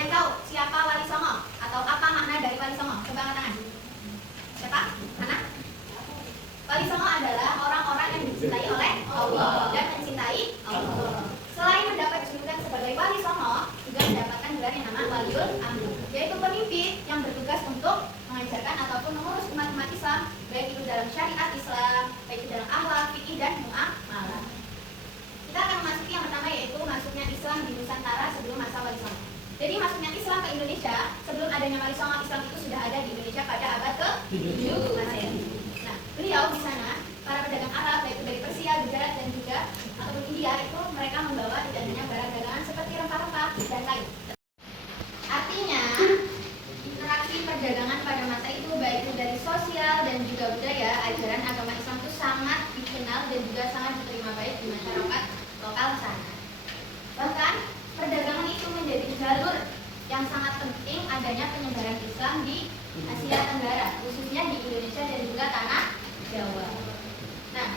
yang tahu siapa Wali Songo atau apa makna dari Wali Songo? Coba angkat tangan. Siapa? Mana? Wali Songo adalah orang-orang yang dicintai oleh Allah dan mencintai Allah. Selain mendapat julukan sebagai Wali Songo, juga mendapatkan gelar yang nama Waliul Amri, yaitu pemimpin yang bertugas untuk mengajarkan ataupun mengurus umat-umat Islam, baik itu dalam syariat Islam, baik itu dalam akhlak, fikih dan muamalah. Kita akan memasuki yang pertama, yaitu masuknya Islam di Nusantara sebelum masa Wali Songo. Jadi masuknya Islam ke Indonesia sebelum adanya Wali Songo, Islam itu sudah ada di Indonesia pada abad ke-7 Masehi. Nah, beliau di sana, para pedagang Arab baik itu dari Persia, Gujarat dan juga ataupun India, itu mereka membawa tidak hanya barang dagangan seperti rempah-rempah dan lain. Artinya, interaksi perdagangan pada masa itu baik itu dari sosial dan juga budaya, ajaran agama Islam itu sangat dikenal dan juga sangat diterima baik di masyarakat lokal sana. Bahkan perdagangan itu menjadi jalur yang sangat penting adanya penyebaran Islam di Asia Tenggara, khususnya di Indonesia dan juga tanah Jawa. Nah,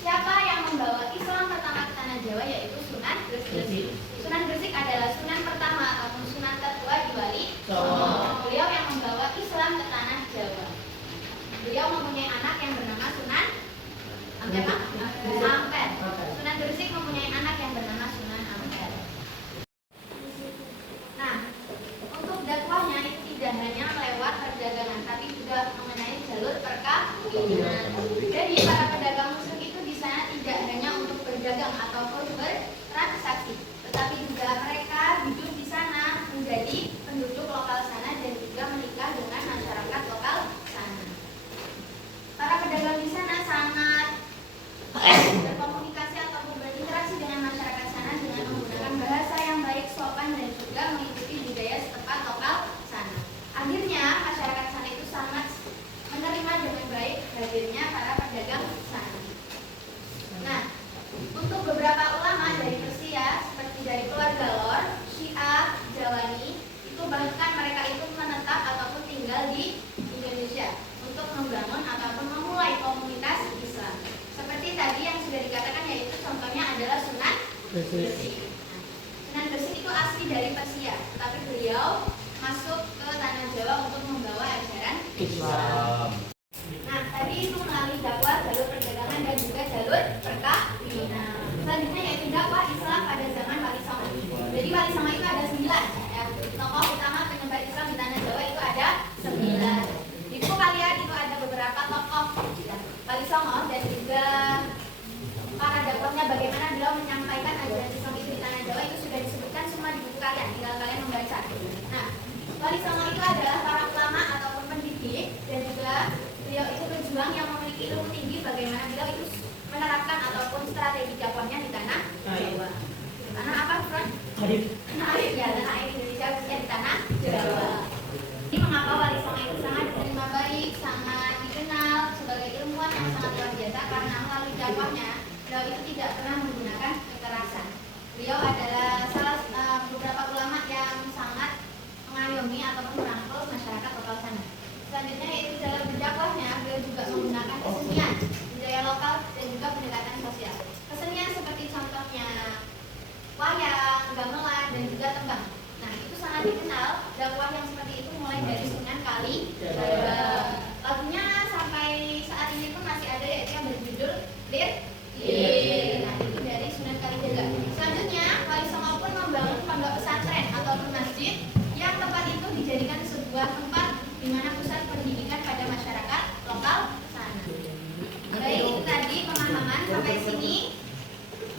siapa yang membawa Islam pertama ke tanah Jawa, yaitu Sunan Gresik. Sunan Gresik adalah Sunan pertama ataupun Sunan tertua di Wali Songo. Beliau yang membawa Islam ke tanah Jawa. Beliau mempunyai anak yang bernama Sunan Ampel. Sunan Gresik mempunyai anak yang bernama Sunan Ampel. Nah, untuk dakwahnya itu tidak hanya lewat perdagangan, tapi juga mengenai jalur perkawinan. Jadi para pedagang Muslim itu di sana tidak hanya untuk berdagang ataupun bertransaksi, tetapi juga mereka hidup di sana menjadi penduduk lokal sana dan juga menikah dengan masyarakat lokal sana. Para pedagang di sana sangat berkomunikasi ataupun berinteraksi dengan masyarakat sana dengan menggunakan bahasa yang baik, sopan dan juga mengikuti budaya setempat lokal sana. Akhirnya masyarakat sana itu sangat menerima dengan baik hadirnya para pedagang sana. Nah, untuk beberapa ulama dari Persia seperti dari keluarga Lor, Syiah, Jawani, itu bahkan mereka itu menetap ataupun tinggal di Indonesia untuk membangun ataupun memulai komunitas Islam. Seperti tadi yang sudah dikatakan, yaitu contohnya adalah Sunan Gresik. Sunan Gresik itu asli dari Persia, tetapi beliau masuk ke tanah Jawa untuk membawa ajaran Islam. Nah, tadi itu melalui dakwah, jalur perdagangan dan juga jalur perkawinan. Selanjutnya yaitu dakwah Islam pada zaman Wali Songo. Jadi Wali Songo itu ada 9 ya. Tokoh utama penyebar Islam di tanah Jawa itu ada 9. Di buku kalian itu ada beberapa tokoh Wali Songo dan juga para dakwahnya, bagaimana beliau menyampaikan ajaran Islam itu di tanah Jawa, itu sudah disebutkan semua di buku kalian, tinggal kalian membaca. Nah, Wali Songo itu adalah para ulama ataupun pendidik dan juga beliau itu berjuang yang memiliki ilmu tinggi bagaimana beliau itu menerapkan ataupun strategi dakwahnya di tanah Jawa. Tanah apa, Fron? Tanah air ya, tanah air Indonesia khususnya di tanah Jawa. Ini mengapa Wali Songo itu sangat diterima baik, sangat dikenal sebagai ilmuwan yang sangat luar biasa, karena melalui dakwahnya beliau itu tidak pernah menggunakan kekerasan. Beliau adalah beberapa ulama yang sangat mengayomi ataupun merangkul masyarakat lokal sana. Selanjutnya yaitu dalam berdakwahnya beliau juga menggunakan kesenian, budaya lokal dan juga pendekatan sosial. Kesenian seperti contohnya wayang, gamelan dan juga tembang. Nah, itu sangat dikenal. Dakwah yang seperti itu mulai dari Sunan Kalijaga. Lagunya sampai saat ini pun masih ada, yaitu yang berjudul Lir. Nah, itu dari Sunan Kalijaga. Selanjutnya Wali Songo pun membangun pondok pesantren ataupun masjid yang tempat itu dijadikan sebuah tempat di mana pusat pendidikan pada masyarakat lokal sana. Baik, itu tadi pemahaman sampai sini.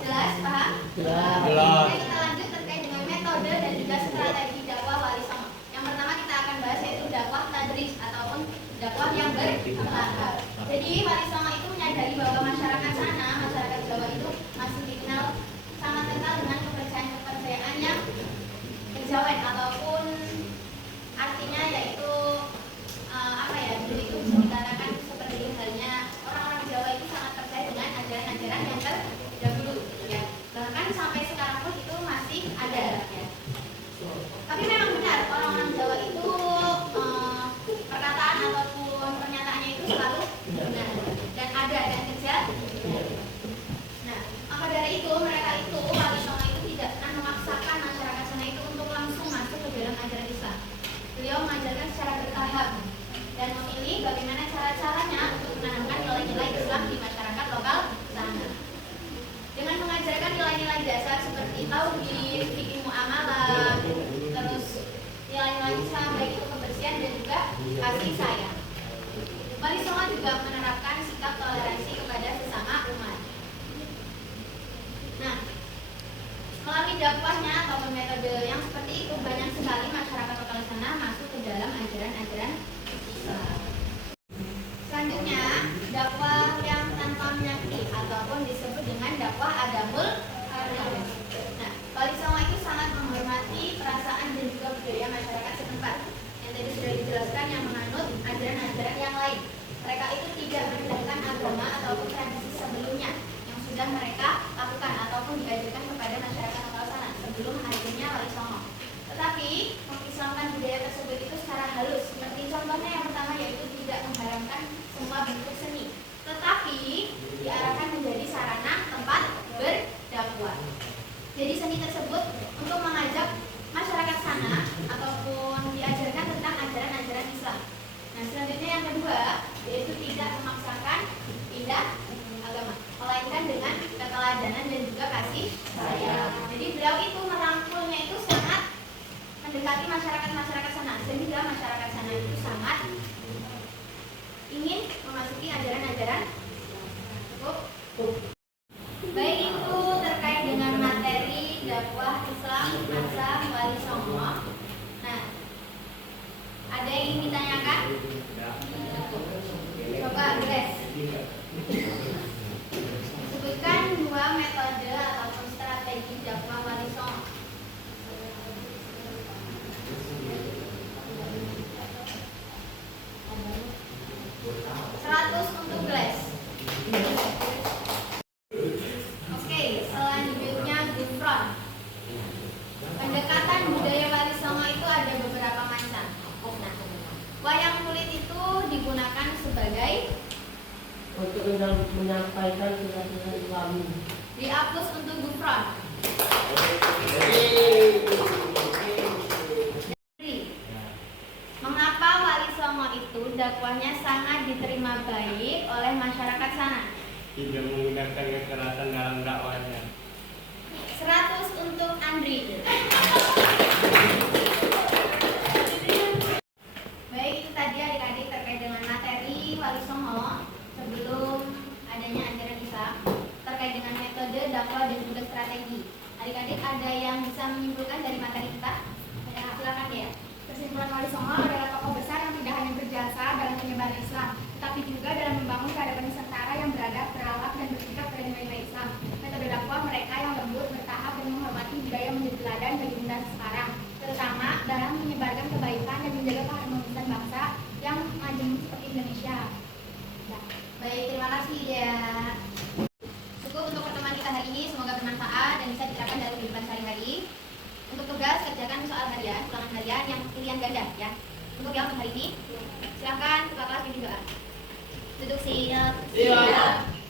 Jelas, paham? Jelas. Kita lanjut terkait dengan metode dan juga strategi dakwah Wali Songo. Yang pertama kita akan bahas yaitu dakwah tadris ataupun dakwah yang bertahap. Jadi Wali Songo itu menyadari bahwa masyarakat sana, masyarakat Jawa itu masih dikenal sangat kental dengan kepercayaan yang kejawen ataupun artinya yaitu dulu itu bisa dikatakan seperti halnya orang-orang Jawa itu sangat percaya dengan ajaran-ajaran yang terdahulu ya. Bahkan sampai sekarang pun itu masih ada ya. Tapi memang benar orang-orang Jawa itu perkataan ataupun pernyataannya itu selalu benar dan ada dan kejadian. Nah, kasih sayang. Wali Songo juga menerapkan sikap toleransi kepada sesama umat. Nah, melalui dakwahnya atau metode yang seperti itu, banyak sekali masyarakat lokal sana masuk ke dalam ajaran-ajaran Islam. Selanjutnya, dakwah yang tanpa menyakiti ataupun disebut dengan dakwah adamul haraj. Nah, Wali Songo itu sangat menghormati perasaan dan juga budaya masyarakat setempat. Yang tadi sudah dijelaskan, yang menganut ajaran-ajaran yang lain. Mereka itu tidak merendahkan agama ataupun tradisi sebelumnya yang sudah mereka lakukan ataupun diajarkan kepada masyarakat lokal sana sebelum hadirnya Wali Songo. Tetapi mengislamkan budaya tersebut itu secara halus. Seperti contohnya yang pertama, yaitu tidak mengharamkan semua bentuk seni, tetapi diarahkan menjadi sarana tempat berdakwah. Jadi seni tersebut untuk mengajak masyarakat sana ataupun diajarkan tentang ajaran-ajaran Islam. Nah, selanjutnya yang kedua, yaitu tidak memaksakan pindah agama, melainkan dengan keteladanan dan juga kasih sayang. Jadi beliau itu merangkulnya itu sangat mendekati masyarakat sana, sehingga masyarakat sana itu sangat ingin memasuki ajaran-ajaran cukup. Baik, itu terkait dengan materi dakwah Islam masa Wali Songo. Nah, ada yang ingin ditanyakan? Coba Grace, sebutkan 2 metode ataupun strategi dakwah Wali Songo. 100 untuk Grace. Oke, selanjutnya Gufron. Pendekatan budaya Wali Songo itu ada beberapa macam. Nah, wayang kulit itu digunakan sebagai untuk menyampaikan keyakinan Islami. Dihapus untuk Gufron. Mengapa Wali Songo itu dakwahnya sangat diterima baik oleh masyarakat sana? Tidak menggunakan kekerasan dalam dakwahnya. 100 untuk Andri. Baik, itu tadi adik-adik terkait dengan materi Wali Songo sebelum adanya ajaran Islam, terkait dengan metode dakwah dan juga strategi. Adik-adik ada yang bisa menyimpulkan dari materi kita? Ya, silakan ya. Kesimpulan Wali Songo adalah tokoh besar yang tidak hanya berjasa dalam penyebaran Islam, tetapi juga dalam membangun peradaban Nusantara yang beradab, berakhlak, dan bersikap pada nilai-nilai Islam. Metode dakwah mereka yang lembut, bertahap, dan menghormati budaya menjadi teladan bagi generasi sekarang, terutama dalam menyebarkan kebaikan dan menjaga keharmonisan bangsa yang majemuk seperti Indonesia. Ya. Baik, terima kasih ya. Cukup untuk pertemuan kita hari ini, semoga bermanfaat dan bisa diterapkan dalam kehidupan sehari-hari. Untuk tugas, kerjakan soal harian, ulangan harian yang pilihan ganda ya. Untuk yang hari ini, silakan buka kelas bimbing doa. Duduk siap.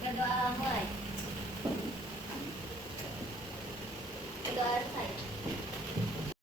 Berdoa mulai. Berdoa.